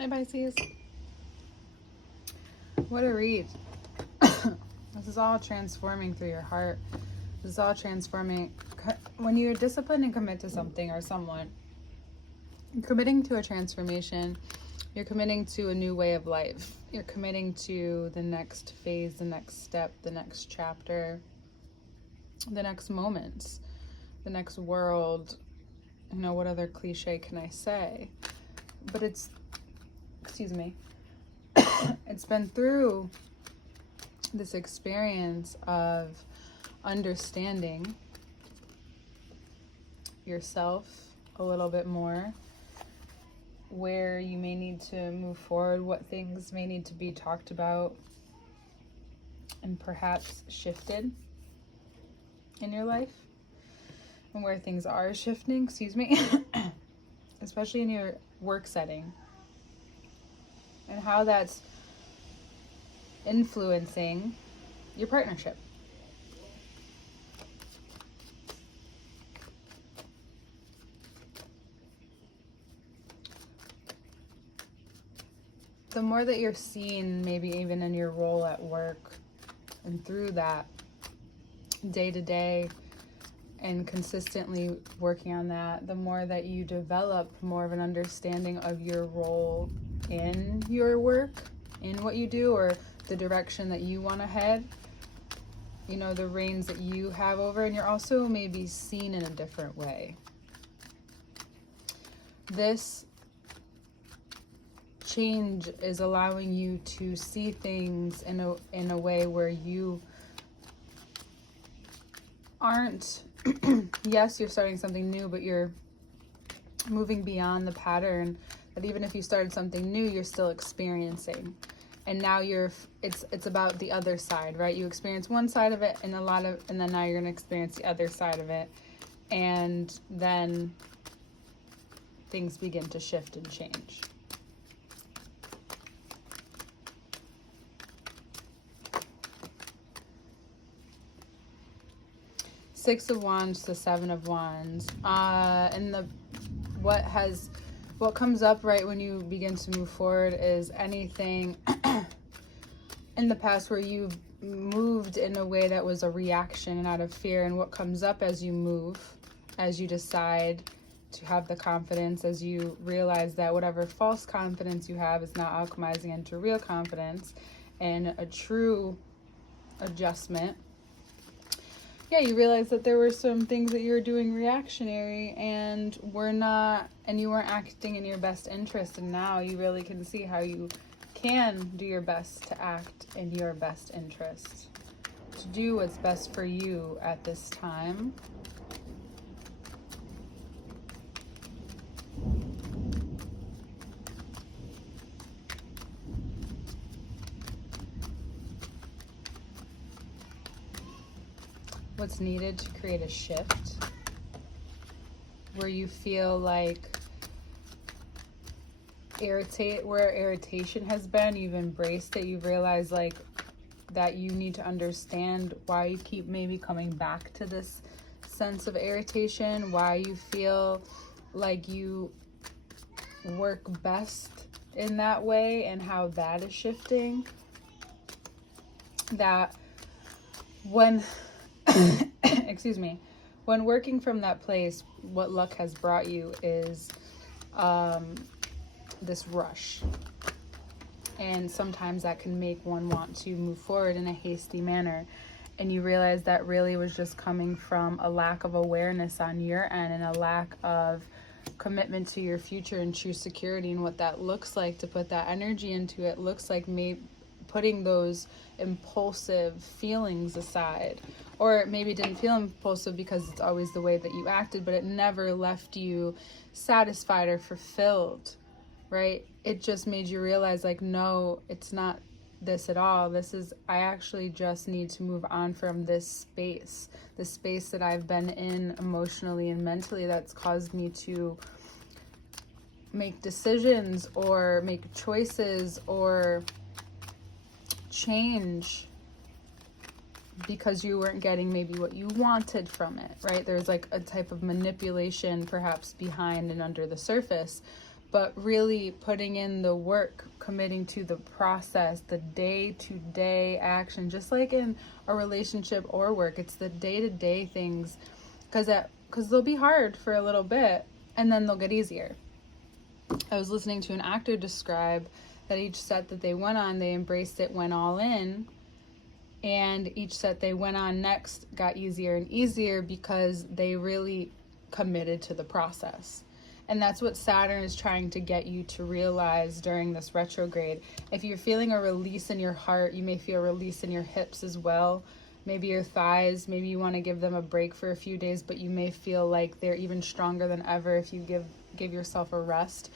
Hi, Pisces. What a read. This is all transforming through your heart. This is all transforming. When you're disciplined and commit to something or someone, you're committing to a transformation. You're committing to a new way of life. You're committing to the next phase, the next step, the next chapter, the next moments, the next world. You know, what other cliche can I say? But it's been through this experience of understanding yourself a little bit more, where you may need to move forward, what things may need to be talked about and perhaps shifted in your life, and where things are shifting, especially in your work setting, and how that's influencing your partnership. The more that you're seen, maybe even in your role at work, and through that day to day and consistently working on that, the more that you develop more of an understanding of your role in your work, in what you do, or the direction that you want to head, you know, the reins that you have over, and you're also maybe seen in a different way. This change is allowing you to see things in a way where you aren't yes, you're starting something new, but you're moving beyond the pattern that even if you started something new, you're still experiencing. And now it's about the other side, right? You experience one side of it and then now you're going to experience the other side of it. And then things begin to shift and change. Six of Wands to Seven of Wands. And what comes up right when you begin to move forward is anything in the past where you've moved in a way that was a reaction and out of fear. And what comes up as you move, as you decide to have the confidence, as you realize that whatever false confidence you have is now alchemizing into real confidence and a true adjustment. Yeah, you realize that there were some things that you were doing reactionary and you weren't acting in your best interest, and now you really can see how you can do your best to act in your best interest, to do what's best for you at this time. What's needed to create a shift where you feel like where irritation has been, you've embraced it, you've realized like that you need to understand why you keep maybe coming back to this sense of irritation, why you feel like you work best in that way, and how that is shifting. That when when working from that place, what luck has brought you is this rush. And sometimes that can make one want to move forward in a hasty manner. And you realize that really was just coming from a lack of awareness on your end and a lack of commitment to your future and true security, and what that looks like to put that energy into. It looks like maybe putting those impulsive feelings aside, or maybe it didn't feel impulsive because it's always the way that you acted, but it never left you satisfied or fulfilled, right? It just made you realize like, no, it's not this at all. I actually just need to move on from this space that I've been in emotionally and mentally, that's caused me to make decisions or make choices or change because you weren't getting maybe what you wanted from it, right? There's like a type of manipulation perhaps behind and under the surface, but really putting in the work, committing to the process, the day-to-day action, just like in a relationship or work. It's the day-to-day things, because they'll be hard for a little bit and then they'll get easier. I was listening to an actor describe that each set that they went on, they embraced it, went all in, and each set they went on next got easier and easier because they really committed to the process. And that's what Saturn is trying to get you to realize during this retrograde. If you're feeling a release in your heart, you may feel a release in your hips as well. Maybe your thighs, maybe you want to give them a break for a few days, but you may feel like they're even stronger than ever if you give yourself a rest.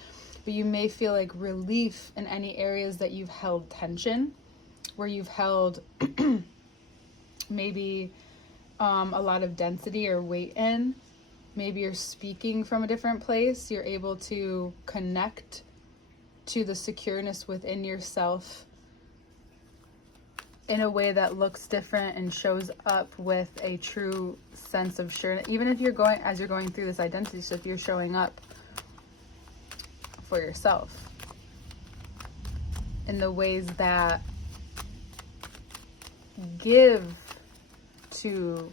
But you may feel like relief in any areas that you've held tension, where you've held maybe a lot of density or weight in. Maybe you're speaking from a different place. You're able to connect to the secureness within yourself in a way that looks different and shows up with a true sense of sureness. Even if as you're going through this identity shift, you're showing up for yourself in the ways that give to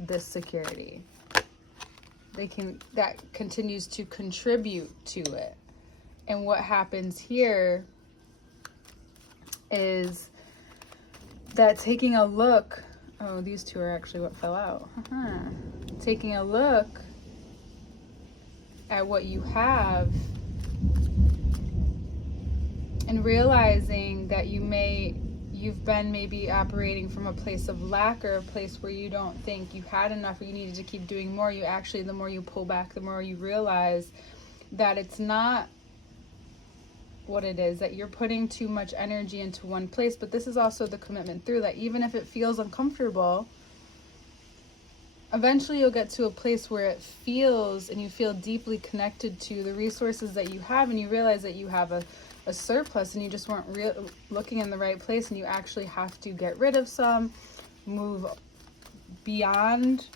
this security. That continues to contribute to it. And what happens here is that taking a look, these two are actually what fell out. Taking a look at what you have and realizing that you've been maybe operating from a place of lack, or a place where you don't think you had enough or you needed to keep doing more. You actually, the more you pull back, the more you realize that it's not what it is, that you're putting too much energy into one place. But this is also the commitment through that. Even if it feels uncomfortable, eventually you'll get to a place where it feels, and you feel deeply connected to the resources that you have, and you realize that you have a surplus, and you just weren't looking in the right place, and you actually have to get rid of some, move beyond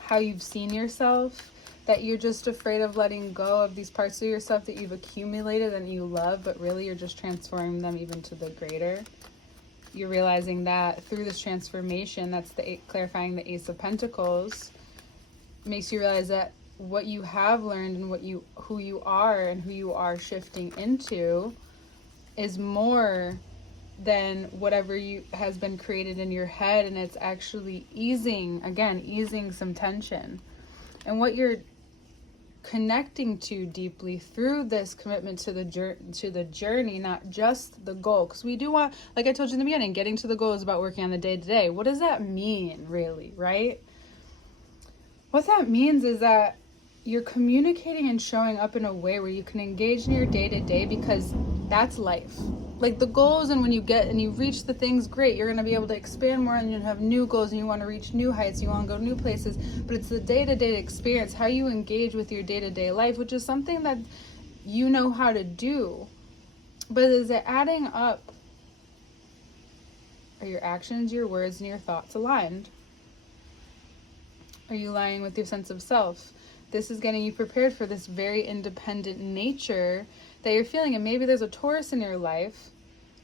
how you've seen yourself, that you're just afraid of letting go of these parts of yourself that you've accumulated and you love, but really you're just transforming them even to the greater. You're realizing that through this transformation, that's clarifying the Ace of Pentacles, makes you realize that what you have learned and who you are and who you are shifting into is more than whatever has been created in your head, and it's actually easing some tension. And what you're connecting to deeply through this commitment to the journey, not just the goal, because we do want, like I told you in the beginning, getting to the goal is about working on the day-to-day. What does that mean, really, right? What that means is that you're communicating and showing up in a way where you can engage in your day-to-day, because that's life. Like the goals, and when you get and you reach the things, great, you're going to be able to expand more, and you have new goals, and you want to reach new heights, you want to go new places. But it's the day-to-day experience, how you engage with your day-to-day life, which is something that you know how to do. But is it adding up? Are your actions, your words, and your thoughts aligned? Are you aligning with your sense of self? This is getting you prepared for this very independent nature that you're feeling. And maybe there's a Taurus in your life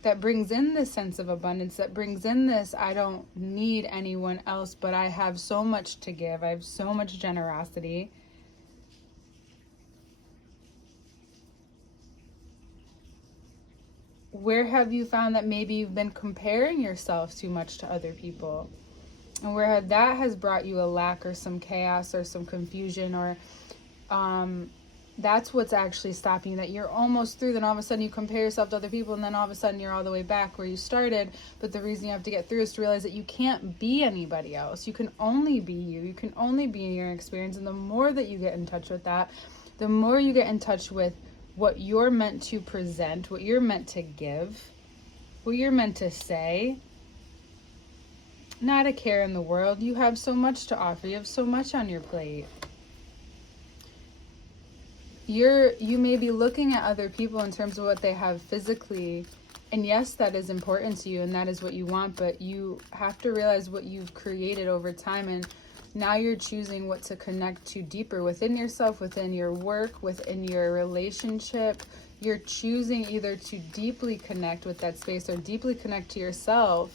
that brings in this sense of abundance, that brings in this, I don't need anyone else, but I have so much to give. I have so much generosity. Where have you found that maybe you've been comparing yourself too much to other people? And where that has brought you a lack or some chaos or some confusion, or that's what's actually stopping you, that you're almost through, then all of a sudden you compare yourself to other people, and then all of a sudden you're all the way back where you started. But the reason you have to get through is to realize that you can't be anybody else. You can only be you. You can only be in your experience. And the more that you get in touch with that, the more you get in touch with what you're meant to present, what you're meant to give, what you're meant to say. Not a care in the world. You have so much to offer. You have so much on your plate. You may be looking at other people in terms of what they have physically, and yes, that is important to you, and that is what you want, but you have to realize what you've created over time. And Now you're choosing what to connect to deeper within yourself, within your work, within your relationship. You're choosing either to deeply connect with that space or deeply connect to yourself,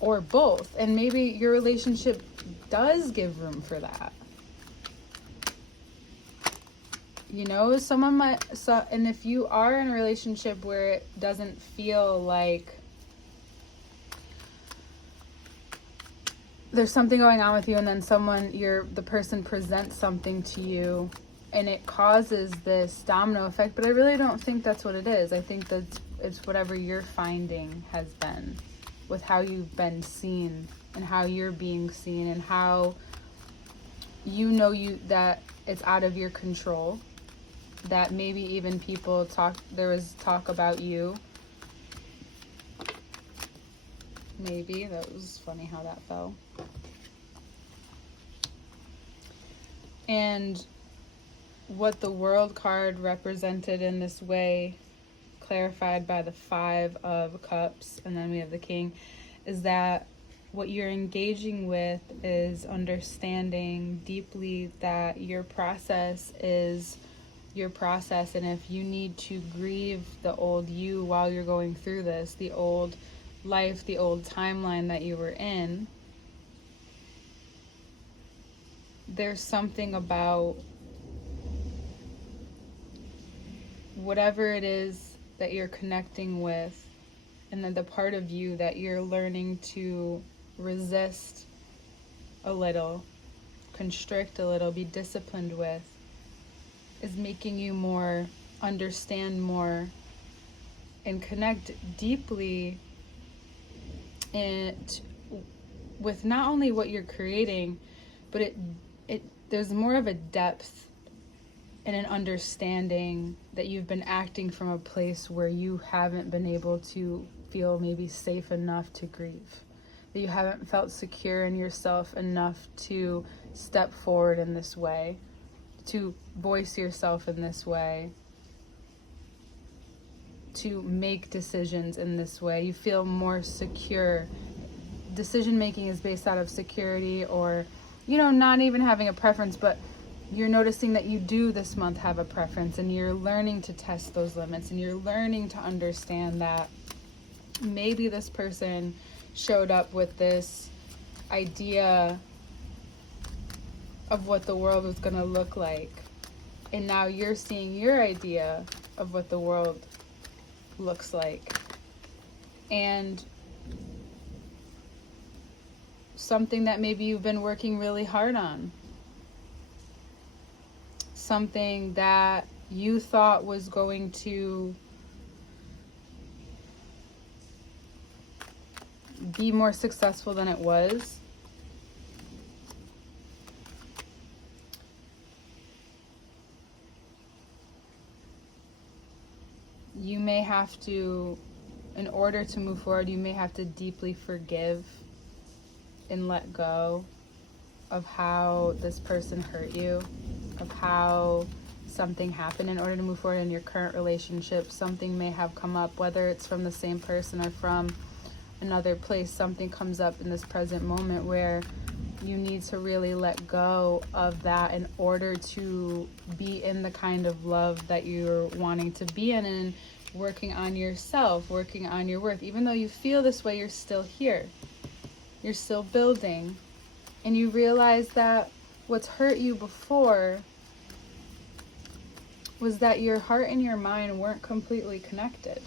or both. And maybe your relationship does give room for that. You know, and if you are in a relationship where it doesn't feel like there's something going on with you, and then the person presents something to you and it causes this domino effect, but I really don't think that's what it is. I think that it's whatever your finding has been with how you've been seen and how you're being seen, and how that it's out of your control, that maybe even there was talk about you. Maybe that was funny how that fell. And what the World card represented in this way, clarified by the 5 of Cups, and then we have the King, is that what you're engaging with is understanding deeply that your process is your process, and if you need to grieve the old you while you're going through this, the old life, the old timeline that you were in, there's something about whatever it is that you're connecting with, and then the part of you that you're learning to resist a little, constrict a little, be disciplined with, is making you more understand more and connect deeply with not only what you're creating, but there's more of a depth and an understanding that you've been acting from a place where you haven't been able to feel maybe safe enough to grieve, that you haven't felt secure in yourself enough to step forward in this way, to voice yourself in this way, to make decisions in this way. You feel more secure. Decision making is based out of security, or not even having a preference, but you're noticing that you do this month have a preference, and you're learning to test those limits, and you're learning to understand that maybe this person showed up with this idea of what the world was going to look like, and now you're seeing your idea of what the world looks like, and something that maybe you've been working really hard on, something that you thought was going to be more successful than it was. You may have to, in order to move forward, you may have to deeply forgive and let go of how this person hurt you, of how something happened. In order to move forward in your current relationship, something may have come up, whether it's from the same person or from another place. Something comes up in this present moment where you need to really let go of that in order to be in the kind of love that you're wanting to be in, and working on yourself, working on your worth. Even though you feel this way, you're still here. You're still building. And you realize that what's hurt you before was that your heart and your mind weren't completely connected.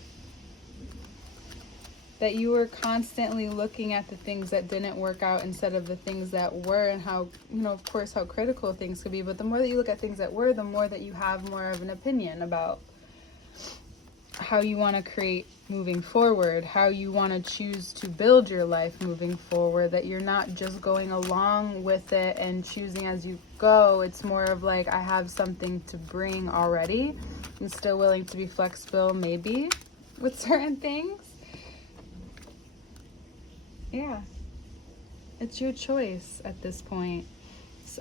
That you were constantly looking at the things that didn't work out instead of the things that were, and how, of course, how critical things could be. But the more that you look at things that were, the more that you have more of an opinion about how you want to create moving forward, how you want to choose to build your life moving forward, that you're not just going along with it and choosing as you go. It's more of like, I have something to bring already, and still willing to be flexible maybe with certain things. Yeah, it's your choice at this point.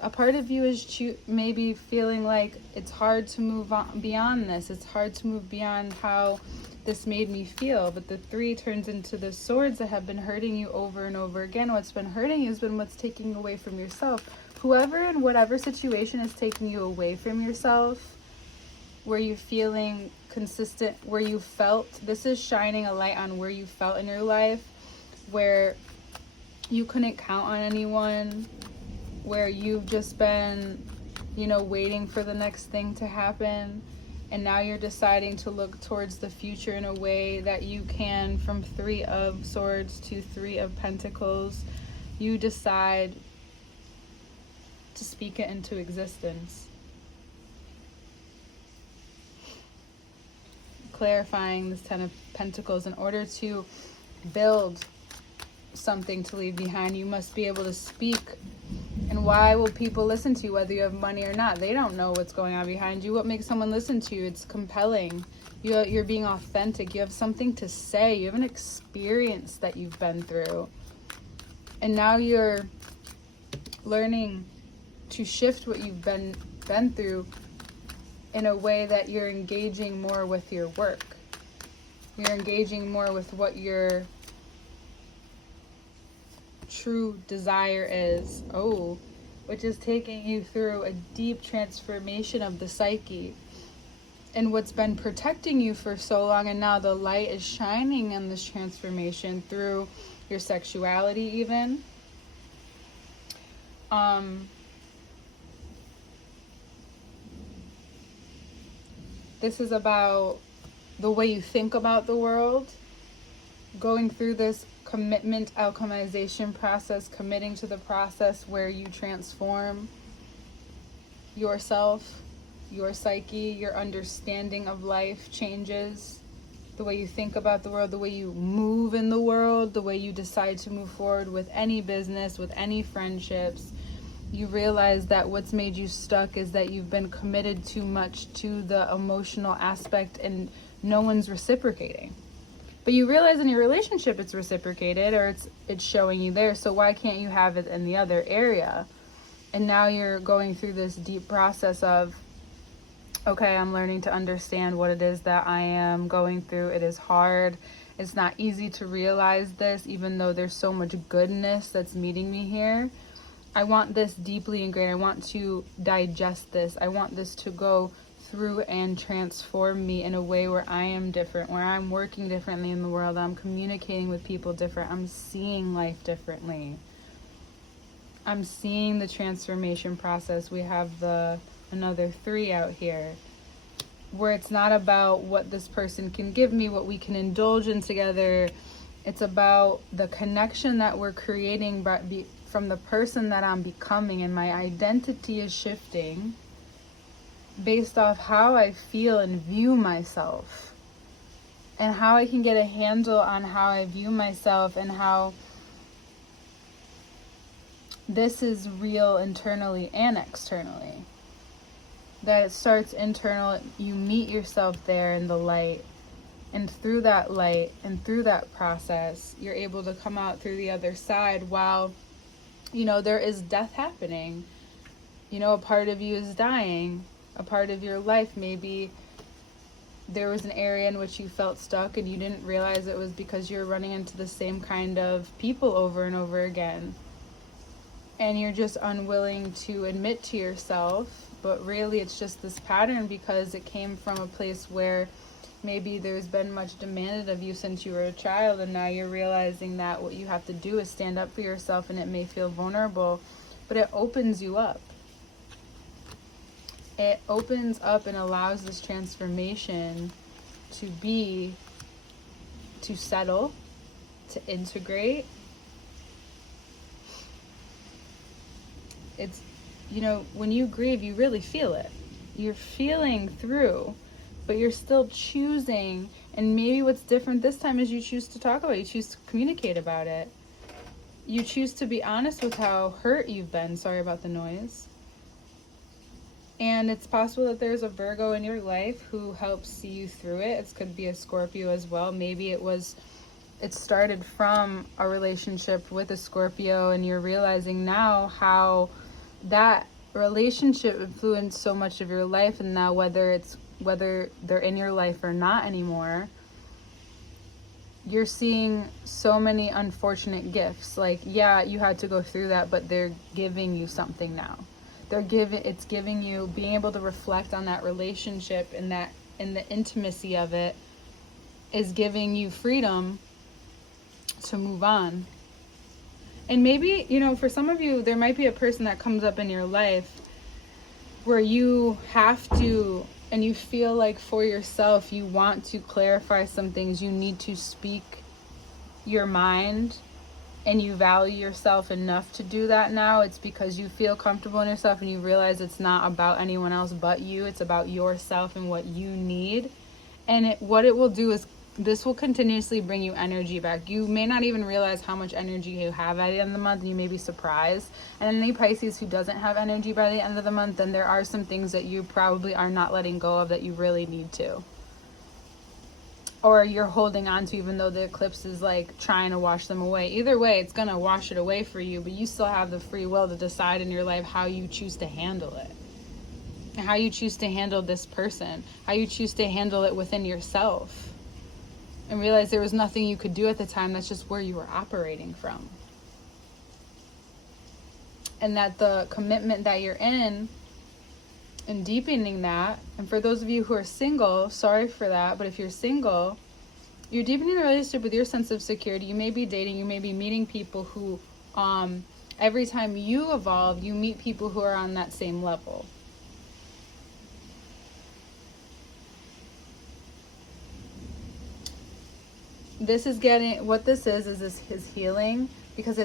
A part of you is maybe feeling like it's hard to move on beyond this. It's hard to move beyond how this made me feel. But the 3 turns into the swords that have been hurting you over and over again. What's been hurting you has been what's taking away from yourself. Whoever and whatever situation is taking you away from yourself, where you feeling consistent, where you felt, this is shining a light on where you felt in your life, where you couldn't count on anyone, where you've just been, waiting for the next thing to happen. And now you're deciding to look towards the future in a way that you can, from 3 of Swords to 3 of Pentacles, you decide to speak it into existence. Clarifying this 10 of Pentacles, in order to build something to leave behind, you must be able to speak. And why will people listen to you, whether you have money or not? They don't know what's going on behind you. What makes someone listen to you? It's compelling. You're being authentic. You have something to say. You have an experience that you've been through. And now you're learning to shift what you've been through in a way that you're engaging more with your work. You're engaging more with what your true desire is, which is taking you through a deep transformation of the psyche. And what's been protecting you for so long, and now the light is shining in this transformation through your sexuality even. This is about the way you think about the world, going through this commitment alchemization process, committing to the process where you transform yourself, your psyche, your understanding of life changes. The way you think about the world, the way you move in the world, the way you decide to move forward with any business, with any friendships. You realize that what's made you stuck is that you've been committed too much to the emotional aspect and no one's reciprocating. But you realize in your relationship it's reciprocated, or it's showing you there, so why can't you have it in the other area? And now you're going through this deep process of, okay, I'm learning to understand what it is that I am going through. It is hard. It's not easy to realize this, even though there's so much goodness that's meeting me here. I want this deeply ingrained. I want to digest this. I want this to go through and transform me in a way where I am different, where I'm working differently in the world, I'm communicating with people different, I'm seeing life differently. I'm seeing the transformation process. We have another 3 out here, where it's not about what this person can give me, what we can indulge in together. It's about the connection that we're creating from the person that I'm becoming, and my identity is shifting based off how I feel and view myself, and how I can get a handle on how I view myself, and how this is real internally and externally. That it starts internal, you meet yourself there in the light, and through that light and through that process, you're able to come out through the other side while, there is death happening. A part of you is dying. A part of your life, maybe there was an area in which you felt stuck and you didn't realize it was because you're running into the same kind of people over and over again. And you're just unwilling to admit to yourself, but really it's just this pattern because it came from a place where maybe there's been much demanded of you since you were a child, and now you're realizing that what you have to do is stand up for yourself, and it may feel vulnerable, but it opens you up. It opens up and allows this transformation to settle, to integrate. It's, when you grieve, you really feel it. You're feeling through, but you're still choosing. And maybe what's different this time is you choose to talk about it. You choose to communicate about it. You choose to be honest with how hurt you've been. Sorry about the noise. And it's possible that there's a Virgo in your life who helps see you through it. It could be a Scorpio as well. Maybe it started from a relationship with a Scorpio, and you're realizing now how that relationship influenced so much of your life, and now whether they're in your life or not anymore, you're seeing so many unfortunate gifts. Like, yeah, you had to go through that, but they're giving you something now. It's giving you being able to reflect on that relationship, and that in the intimacy of it is giving you freedom to move on. And maybe, for some of you, there might be a person that comes up in your life where you have to, and you feel like for yourself, you want to clarify some things. You need to speak your mind, and you value yourself enough to do that now. It's because you feel comfortable in yourself and you realize it's not about anyone else but you. It's about yourself and what you need. And what it will do is this will continuously bring you energy back. You may not even realize how much energy you have at the end of the month, and you may be surprised. And any Pisces who doesn't have energy by the end of the month, then there are some things that you probably are not letting go of that you really need to. Or you're holding on to, even though the eclipse is like trying to wash them away. Either way, it's going to wash it away for you, but you still have the free will to decide in your life how you choose to handle it. And how you choose to handle this person. How you choose to handle it within yourself. And realize there was nothing you could do at the time. That's just where you were operating from. And that the commitment that you're in, and deepening that, and for those of you who are single, sorry for that, but if you're single, you're deepening the relationship with your sense of security. You may be dating, you may be meeting people who, every time you evolve, you meet people who are on that same level. What this is healing, because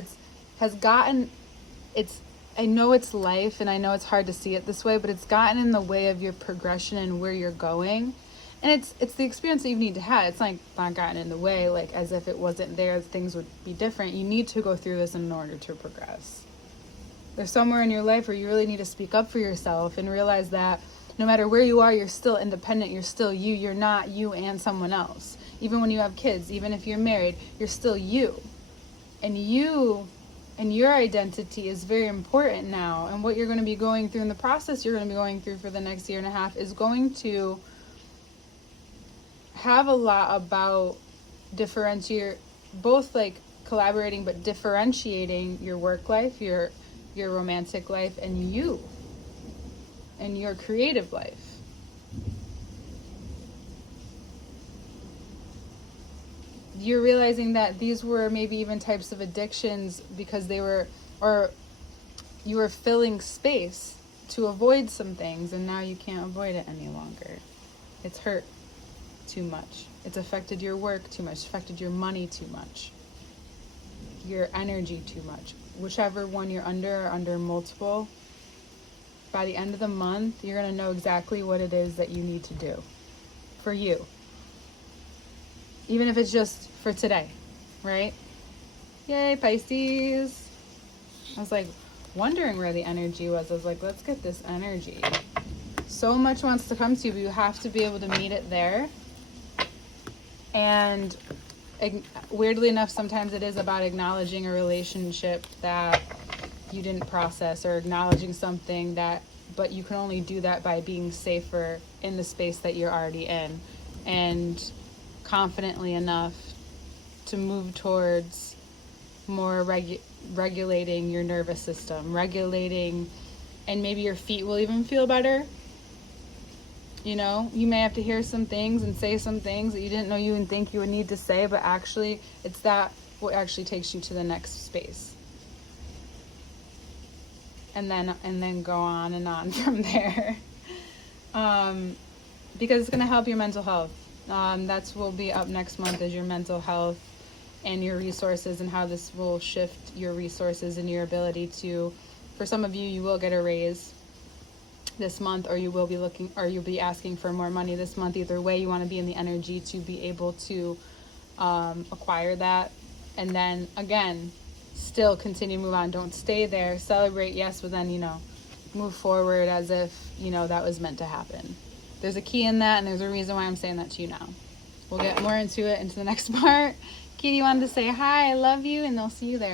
I know it's life, and I know it's hard to see it this way, but it's gotten in the way of your progression and where you're going. And it's the experience that you need to have. It's like not gotten in the way, like as if it wasn't there, things would be different. You need to go through this in order to progress. There's somewhere in your life where you really need to speak up for yourself and realize that no matter where you are, you're still independent. You're still you. You're not you and someone else. Even when you have kids, even if you're married, you're still you. And you and your identity is very important now. And what you're going to be going through in the process you're going to be going through for the next year and a half is going to have a lot about both like collaborating, but differentiating your work life, your romantic life, and you and your creative life. You're realizing that these were maybe even types of addictions because you were filling space to avoid some things, and now you can't avoid it any longer. It's hurt too much. It's affected your work too much. It's affected your money too much. Your energy too much. Whichever one you're under, or under multiple, by the end of the month, you're going to know exactly what it is that you need to do for you. Even if it's just for today, right? Yay, Pisces. I was like wondering where the energy was. I was like, let's get this energy. So much wants to come to you, but you have to be able to meet it there. And weirdly enough, sometimes it is about acknowledging a relationship that you didn't process, or acknowledging something but you can only do that by being safer in the space that you're already in, and confidently enough to move towards more regulating your nervous system, and maybe your feet will even feel better. You may have to hear some things and say some things that you didn't know you would think you would need to say, but actually it's that what actually takes you to the next space. And then go on and on from there. Because it's going to help your mental health. That's will be up next month, is your mental health and your resources, and how this will shift your resources and your ability to, for some of you, you will get a raise this month, or you'll be asking for more money this month. Either way, you want to be in the energy to be able to acquire that. And then again, still continue to move on. Don't stay there. Celebrate, yes, but then, move forward as if, that was meant to happen. There's a key in that, and there's a reason why I'm saying that to you now. We'll get more into the next part. Katie wanted to say hi, I love you, and they'll see you there.